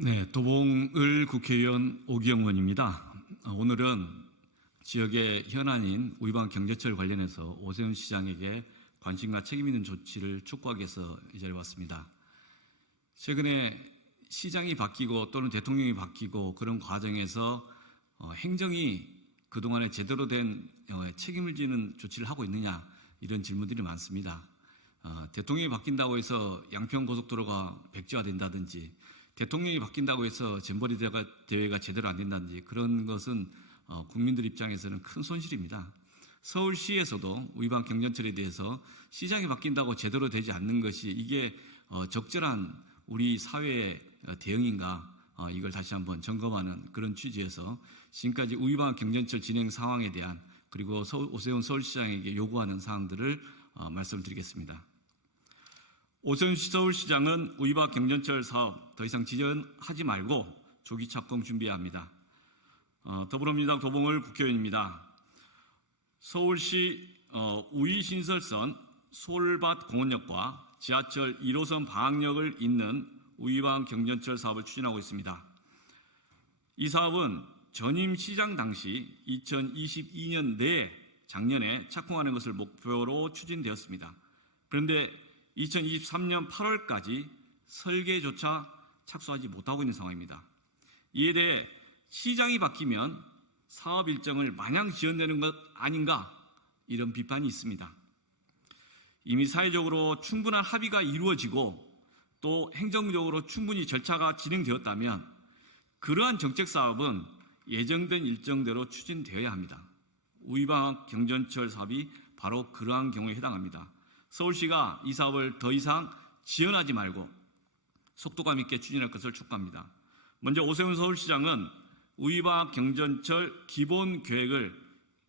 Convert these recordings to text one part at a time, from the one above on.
네, 도봉을 국회의원 오기영 의원입니다. 오늘은 지역의 현안인 우이방 경제철 관련해서 오세훈 시장에게 관심과 책임 있는 조치를 촉구하기 위해서 이 자리에 왔습니다. 최근에 시장이 바뀌고 또는 대통령이 바뀌고 그런 과정에서 행정이 그동안에 제대로 된 책임을 지는 조치를 하고 있느냐, 이런 질문들이 많습니다. 대통령이 바뀐다고 해서 양평고속도로가 백지화된다든지, 대통령이 바뀐다고 해서 잼버리 대회가 제대로 안 된다든지, 그런 것은 국민들 입장에서는 큰 손실입니다. 서울시에서도 우이방 경전철에 대해서 시장이 바뀐다고 제대로 되지 않는 것이 이게 적절한 우리 사회의 대응인가, 이걸 다시 한번 점검하는 그런 취지에서 지금까지 우이방 경전철 진행 상황에 대한, 그리고 오세훈 서울시장에게 요구하는 사항들을 말씀드리겠습니다. 오세훈 서울시장은 우이방 경전철 사업 더 이상 지연하지 말고 조기 착공 준비해야 합니다. 더불어민주당 도봉을 국회의원입니다. 서울시 우이신설선 솔밭 공원역과 지하철 1호선 방학역을 잇는 우이방 경전철 사업을 추진하고 있습니다. 이 사업은 전임 시장 당시 2022년 내에 작년에 착공하는 것을 목표로 추진되었습니다. 그런데 2023년 8월까지 설계조차 착수하지 못하고 있는 상황입니다. 이에 대해 시장이 바뀌면 사업 일정을 마냥 지연되는 것 아닌가, 이런 비판이 있습니다. 이미 사회적으로 충분한 합의가 이루어지고 또 행정적으로 충분히 절차가 진행되었다면 그러한 정책 사업은 예정된 일정대로 추진되어야 합니다. 우이방 경전철 사업이 바로 그러한 경우에 해당합니다. 서울시가 이 사업을 더 이상 지연하지 말고 속도감 있게 추진할 것을 촉구합니다. 먼저 오세훈 서울시장은 우이방 경전철 기본 계획을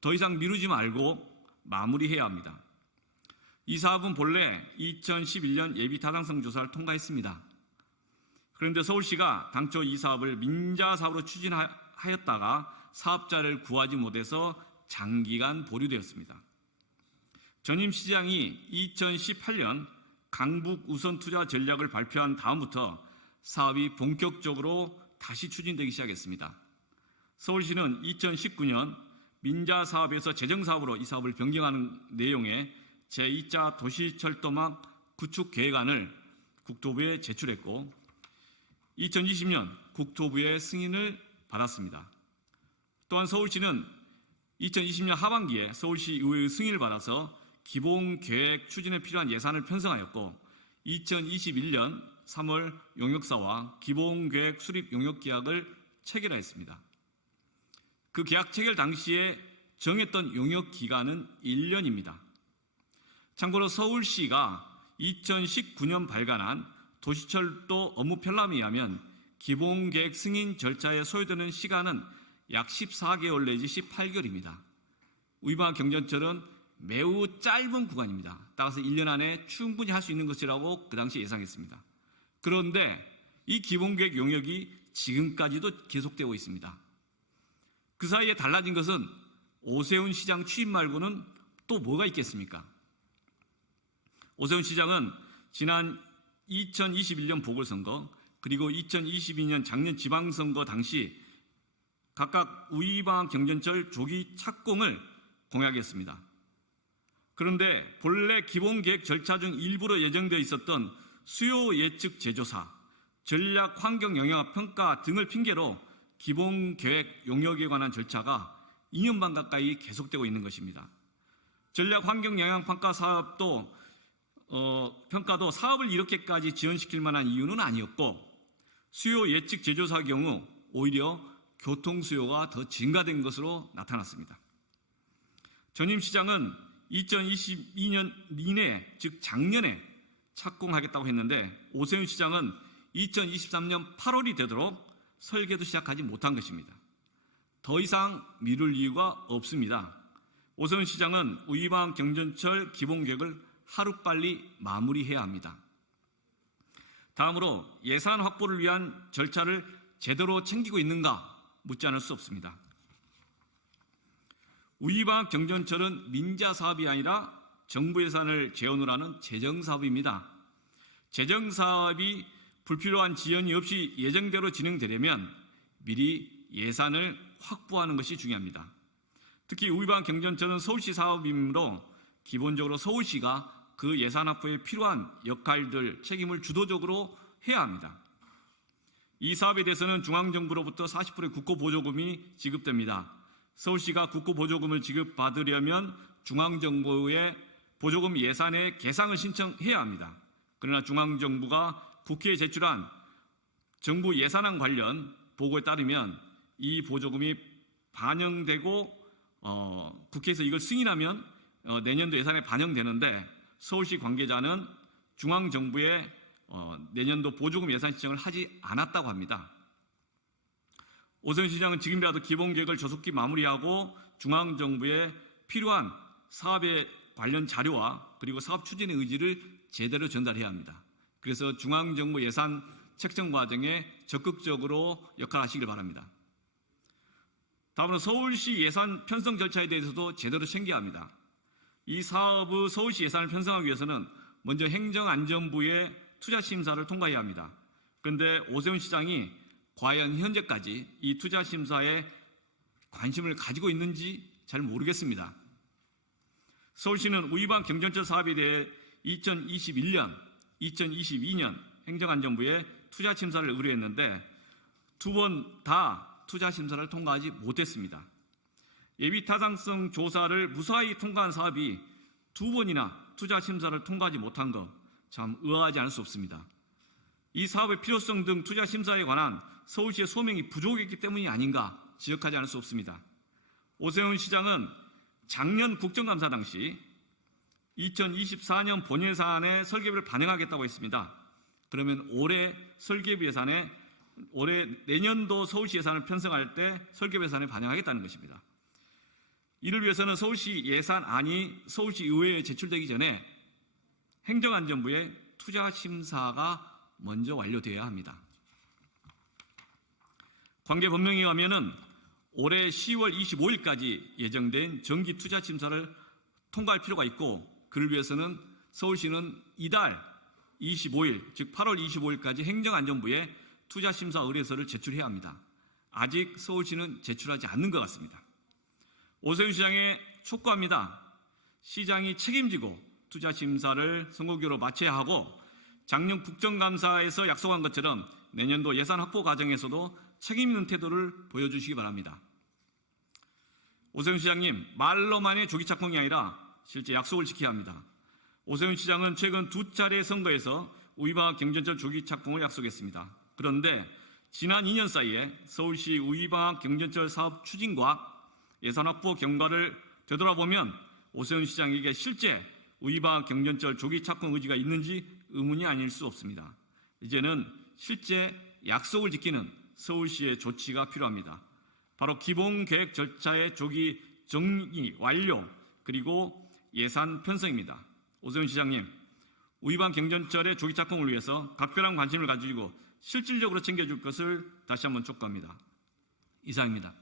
더 이상 미루지 말고 마무리해야 합니다. 이 사업은 본래 2011년 예비 타당성 조사를 통과했습니다. 그런데 서울시가 당초 이 사업을 민자 사업으로 추진하였다가 사업자를 구하지 못해서 장기간 보류되었습니다. 전임 시장이 2018년 강북 우선 투자 전략을 발표한 다음부터 사업이 본격적으로 다시 추진되기 시작했습니다. 서울시는 2019년 민자 사업에서 재정 사업으로 이 사업을 변경하는 내용의 제2차 도시철도망 구축 계획안을 국토부에 제출했고 2020년 국토부의 승인을 받았습니다. 또한 서울시는 2020년 하반기에 서울시 의회의 승인을 받아서 기본 계획 추진에 필요한 예산을 편성하였고 2021년 3월 용역사와 기본 계획 수립 용역 계약을 체결하였습니다. 그 계약 체결 당시에 정했던 용역 기간은 1년입니다. 참고로 서울시가 2019년 발간한 도시철도 업무 편람에 의하면 기본 계획 승인 절차에 소요되는 시간은 약 14개월 내지 18개월입니다. 우이방 경전철은 매우 짧은 구간입니다. 따라서 1년 안에 충분히 할 수 있는 것이라고 그 당시 예상했습니다. 그런데 이 기본계획 용역이 지금까지도 계속되고 있습니다. 그 사이에 달라진 것은 오세훈 시장 취임 말고는 또 뭐가 있겠습니까? 오세훈 시장은 지난 2021년 보궐선거 그리고 2022년 작년 지방선거 당시 각각 우이방 경전철 조기 착공을 공약했습니다. 그런데 본래 기본계획 절차 중 일부로 예정되어 있었던 수요 예측 제조사, 전략 환경 영향 평가 등을 핑계로 기본계획 용역에 관한 절차가 2년 반 가까이 계속되고 있는 것입니다. 전략 환경 영향 평가 사업도 평가도 사업을 이렇게까지 지연시킬 만한 이유는 아니었고 수요 예측 제조사 경우 오히려 교통 수요가 더 증가된 것으로 나타났습니다. 전임 시장은 2022년 이내, 즉 작년에 착공하겠다고 했는데 오세훈 시장은 2023년 8월이 되도록 설계도 시작하지 못한 것입니다. 더 이상 미룰 이유가 없습니다. 오세훈 시장은 우이방 경전철 기본계획을 하루빨리 마무리해야 합니다. 다음으로 예산 확보를 위한 절차를 제대로 챙기고 있는가 묻지 않을 수 없습니다. 우이방 경전철은 민자 사업이 아니라 정부 예산을 재원으로 하는 재정사업입니다. 재정사업이 불필요한 지연이 없이 예정대로 진행되려면 미리 예산을 확보하는 것이 중요합니다. 특히 우이방 경전철은 서울시 사업이므로 기본적으로 서울시가 그 예산 확보에 필요한 역할들, 책임을 주도적으로 해야 합니다. 이 사업에 대해서는 중앙정부로부터 40%의 국고보조금이 지급됩니다. 서울시가 국고보조금을 지급받으려면 중앙정부의 보조금 예산의 계상을 신청해야 합니다. 그러나 중앙정부가 국회에 제출한 정부 예산안 관련 보고에 따르면 이 보조금이 반영되고 국회에서 이걸 승인하면 내년도 예산에 반영되는데 서울시 관계자는 중앙정부에 내년도 보조금 예산 신청을 하지 않았다고 합니다. 오세훈 시장은 지금이라도 기본계획을 조속히 마무리하고 중앙정부에 필요한 사업에 관련 자료와 그리고 사업 추진의 의지를 제대로 전달해야 합니다. 그래서 중앙정부 예산 책정 과정에 적극적으로 역할하시길 바랍니다. 다음으로 서울시 예산 편성 절차에 대해서도 제대로 챙겨야 합니다. 이 사업의 서울시 예산을 편성하기 위해서는 먼저 행정안전부의 투자심사를 통과해야 합니다. 그런데 오세훈 시장이 과연 현재까지 이 투자심사에 관심을 가지고 있는지 잘 모르겠습니다. 서울시는 우이방 경전철 사업에 대해 2021년, 2022년 행정안전부에 투자심사를 의뢰했는데 두 번 다 투자심사를 통과하지 못했습니다. 예비타당성 조사를 무사히 통과한 사업이 두 번이나 투자심사를 통과하지 못한 것 참 의아하지 않을 수 없습니다. 이 사업의 필요성 등 투자심사에 관한 서울시의 소명이 부족했기 때문이 아닌가 지적하지 않을 수 없습니다. 오세훈 시장은 작년 국정감사 당시 2024년 본예산에 설계비를 반영하겠다고 했습니다. 그러면 올해 설계비 예산에 올해 내년도 서울시 예산을 편성할 때 설계비 예산에 반영하겠다는 것입니다. 이를 위해서는 서울시 예산안이 서울시 의회에 제출되기 전에 행정안전부의 투자심사가 먼저 완료되어야 합니다. 관계법령에 의하면 올해 10월 25일까지 예정된 정기 투자심사를 통과할 필요가 있고 그를 위해서는 서울시는 이달 25일, 즉 8월 25일까지 행정안전부에 투자심사 의뢰서를 제출해야 합니다. 아직 서울시는 제출하지 않는 것 같습니다. 오세훈 시장에 촉구합니다. 시장이 책임지고 투자심사를 선거기로 마쳐야 하고 작년 국정감사에서 약속한 것처럼 내년도 예산 확보 과정에서도 책임 있는 태도를 보여주시기 바랍니다. 오세훈 시장님, 말로만의 조기 착공이 아니라 실제 약속을 지켜야 합니다. 오세훈 시장은 최근 두 차례 선거에서 우이방 경전철 조기 착공을 약속했습니다. 그런데 지난 2년 사이에 서울시 우이방 경전철 사업 추진과 예산 확보 경과를 되돌아보면 오세훈 시장에게 실제 우이방 경전철 조기 착공 의지가 있는지 의문이 아닐 수 없습니다. 이제는 실제 약속을 지키는 서울시의 조치가 필요합니다. 바로 기본계획 절차의 조기 정리 완료 그리고 예산 편성입니다. 오세훈 시장님, 우이방 경전철의 조기 착공을 위해서 각별한 관심을 가지고 실질적으로 챙겨줄 것을 다시 한번 촉구합니다. 이상입니다.